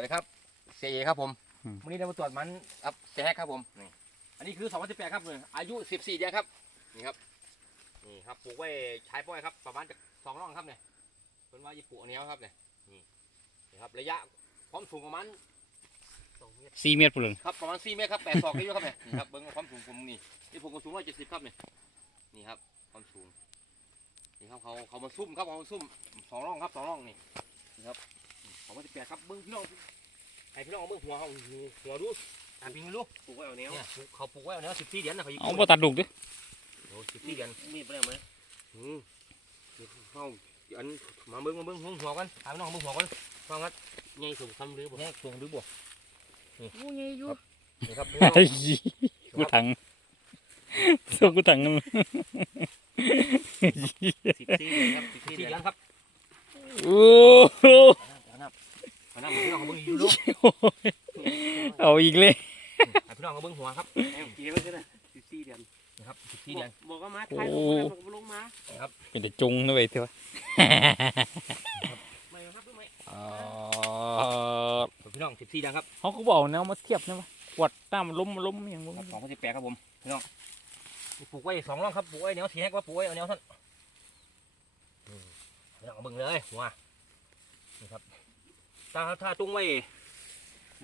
วัสดีครับเสียเอครับผมอืม วันนี้ได้มาตรวจมันครับเสียแฮกครับผมนี่อันนี้คือ2018ครับเนี่ยอายุ 14 เดือนครับนี่ครับนี่ครับปลูกไว้ใช้ป้อยครับประมาณจากสองร่องครับเนี่ยเป็นว่าญี่ปุ่นอันนี้ครับเนี่ยนี่นี่ครับระยะความสูงประมาณสองเมตรสี่เมตรปุ่นครับประมาณ4เมตรครับแปดศอกได้อยู่ครับเนี่ยนี่ครับเบิ้งความสูงผมนี่นี่ผมก็สูง170ครับเนี่ยนี่ครับความสูงนี่ครับเขาเขามาซุ่มครับเขามาซุ่มสองร่องครับสองร่องนี่นี่ครับ 2018ครับเบิ้งพี่น้องให้พี่น้องเอาเบิ่งหัวเขาหัวดูตามพี่ดูปลูกไว้เอาแนวเนี่ยเขาปลูกไว้เอาแนวสิบสี่เดือนนะเขาเอาบ่ตัดลูกดิโอ้สิบสี่เดือนมีไปแล้วไหมอืมเขาอันมาเบิ่งมาเบิ่งหัวหัวกันหาพี่น้องเบิ่งหัวกันฟังครับใหญ่สูงซ้ำหรือบ่แง่ตรงหรือบ่โอ้ใหญ่อยู่นี่ครับไอ้ยี่กูถังตัวกูถังนั่นสิบสี่เดือนครับสิบสิบสี่สี่เดืเดืออนนครับโอ้โหเอา น้ำเอาน้ำพี่น้องเขาเบิ่งอยู่ดูเอาอีกเลยให้พี่น้องเขาเบิ่งหัวครับแอบกี่มันก็ได้สิบสี่เดือนนะครับสิบสี่เดือนบอกว่ามาถ่ายลงมาบอกว่าลงมาเป็นแต่จงนะเว้ยเถอะไม่ครับรู้ไหมอ๋อพี่น้องสิบสี่เดือนครับเขาก็บอกแนวมาเทียบนะวะปวดตามนล้มมันล้มอย่างบ่สองพันสิบแปดครับผมพี่น้องปลูกไว้สองร่องครับปลูกไว้แนวสีแฮกว่าปลูกไว้เอาแนวท่านอืมพี่น้องเอาเบิ่งเลยหัวนี่ครับ ถ้าถ้าตุ้งไว้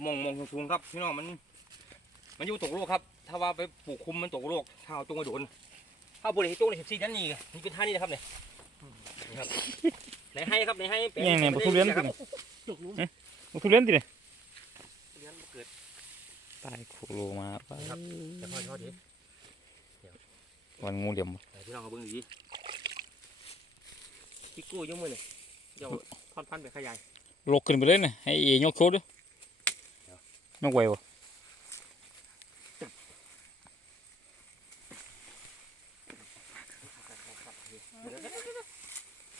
มองมองสูงๆครับพี่น้องมัน มันอยู่ตกโลกครับ ถ้าว่าไปปลูกคุมมันตกโลกถ้าเอาตุ้งไว้โดนถ้าบริเหตุตุ้งในสิบสี่นั่นนี่นี่เป็นท่านี่นะครับเนี่ยนี่ครับไหนให้ครับไหนให้แปลเนี่ยเนี่ยบ่ทุเรียนคสิรับเนี่ยจุกลุ้มบ่ทุเรียนสิเนี่ยเรียนบ่เกิดตายโคโลมาไปจะค่อยทอดดิวันงูเหลี่ยมไหนพี่น้องเอาเบิ่งดีพี่กู้ยกมือเลยเดี๋ยวทอดพันธุ์ไปขยายโลกขึ้นไปเลยนะให้เอยกโชว์ด้วยยกไหวบ่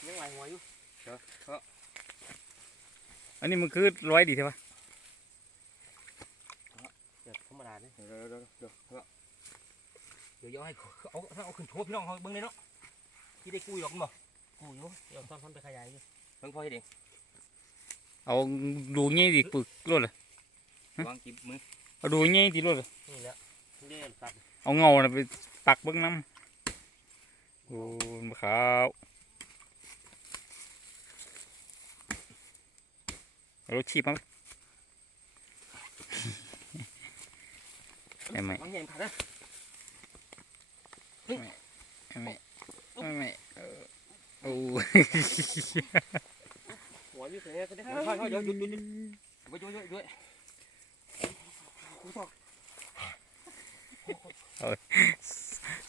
ยังไหวหัวอันนี้มันคือร้อยดีใช่ปะเดี๋ยวธรรมดาเนี่ยเดี๋ยวเดี๋ยวเดี๋ยวเดี๋ยวเดี๋ยวเอาให้เอาถ้าเอาขึ้นโชว์พี่น้องเขาเบิ่งเลยเนาะที่ได้กู้หรอกมั้งกู้อยู่เดี๋ยวทอดพันไปขยายอยู่เบิ่งพอให้เด็ก เอาดูงี้ดิปึกรถเลยวางกิบมือเอาดูงี้ดิรถเลยนี่แหละเรียนตัดเอาเงาน่ะไปปักเบิ้งน้ำโอ้มะขาวเอารถชีพมาไหมไม่ไม่วางเงินผ่านนะไม่ไม่ไม่ไม่เออโอ้หัว อยู่เสียก็ได้ค่อยๆเดี๋ยวหยุดหยุดหยุดไปช่วยช่วยช่วย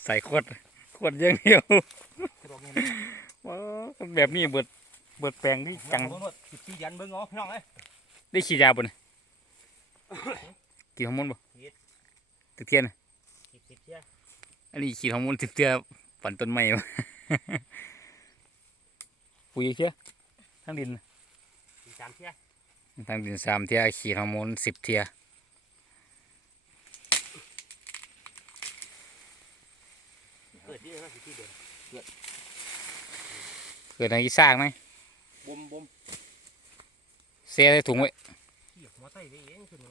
ใส่ขวดขวดอย่างเดียวกระเงินว้าวแบบนี้เบิดเบิดแปลงที่จังเบิ่งหมดสิบสี่ยันเบิ่งเนาะพี่น้องเอ้ยได้ฉีดยาบ่เนี่ฮอร์โมนบ่ตึกเทียนอันนี้ฉีดฮอร์โมนสิบเทื่อปั่นต้นไม้ปุ๋ยเชื่อทั้งดินน่ะ สี่สามเที่ยทั้งดินสามเทื่อฉีดฮอร์โมนสิบเทื่อเกิดที่นั่นสิบสี่เดือนเกิดอะไรสร้างไหมบ่มบ่มเสียใส่ถุงไว้เกี่ยวหัวไตไปเองขึ้นมา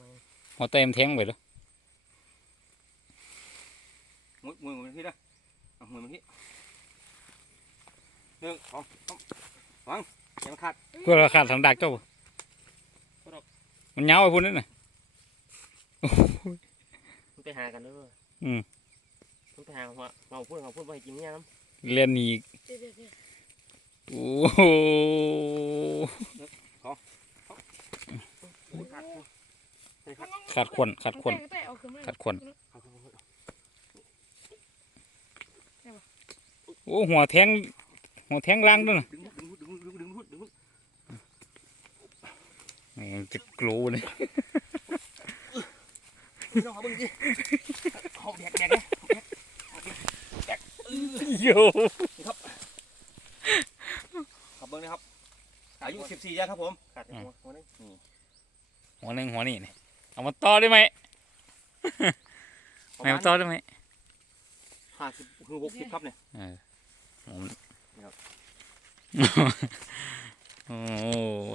หัวเต็มนแทงไว้แล้วมือมือมันพี่นะเอามือมันพี่หนึ่งสองสาม วางอย่ามันขาดก็ราคาทางดักเจ้าบ่มันยาวไปพุ่นนั่นน่ะมันไปหากันด้วยอืมมันไปหาหัวเราพูดเราพูดไปกินเนี่ยน้เรียนหนีอีกโอ้โหำขาดควนขาดควนเอาขึ้นมาขาดควนโอ้หัวแทงหัวแทงล่างด้วยน่ะ ดึงดึงดึงดึงดึงดึงดึง นี่มัน จะกลัวเลยพี่น้องเอาเบิ่งดิเอาแบกแบกเลยแบกโยครับเบิ่งนะครับ อายุ14ย่างครับผมขาดหัวหัวนึงหัวหนึ่งหัวนี่นี่เอามาต่อได้ไหมไม่มาต่อได้ไหมห้าสิบคือหกสิบครับเนี่ยเออผมครับ โอ้โห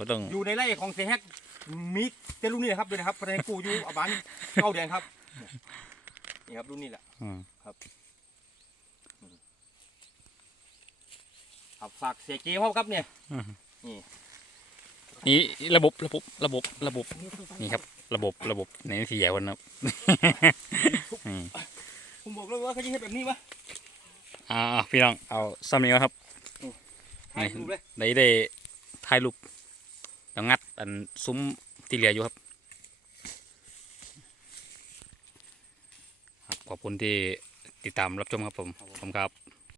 ต้องอยู่ในไร่ของเซแฮกมีแต่รุ่นนี้นะครับเลยนะครับประเทศกูอยู่อาบ้านเก้าเดือนครับ นี่ครับรุ่นนี้แหละอืมครับฝากเสียเกมเขาครับเนี่ยนี่ระบบระบบระบบระบบนี่ครับ ระบบระบบในที่ใหญ่วันนะครับ นี่ผมบอกเลยว่าเขาจะเห็นแบบนี้ปะอ่าพี่น้องเอาซ้ำนี้ก่อนครับถ่ายรูปเลย ได้ได้ ถ่ายรูปแล้วงัดอันซุ้มที่เหลืออยู่ครับครับ ขอบคุณที่ติดตามรับชมครับผมขอบคุณครับ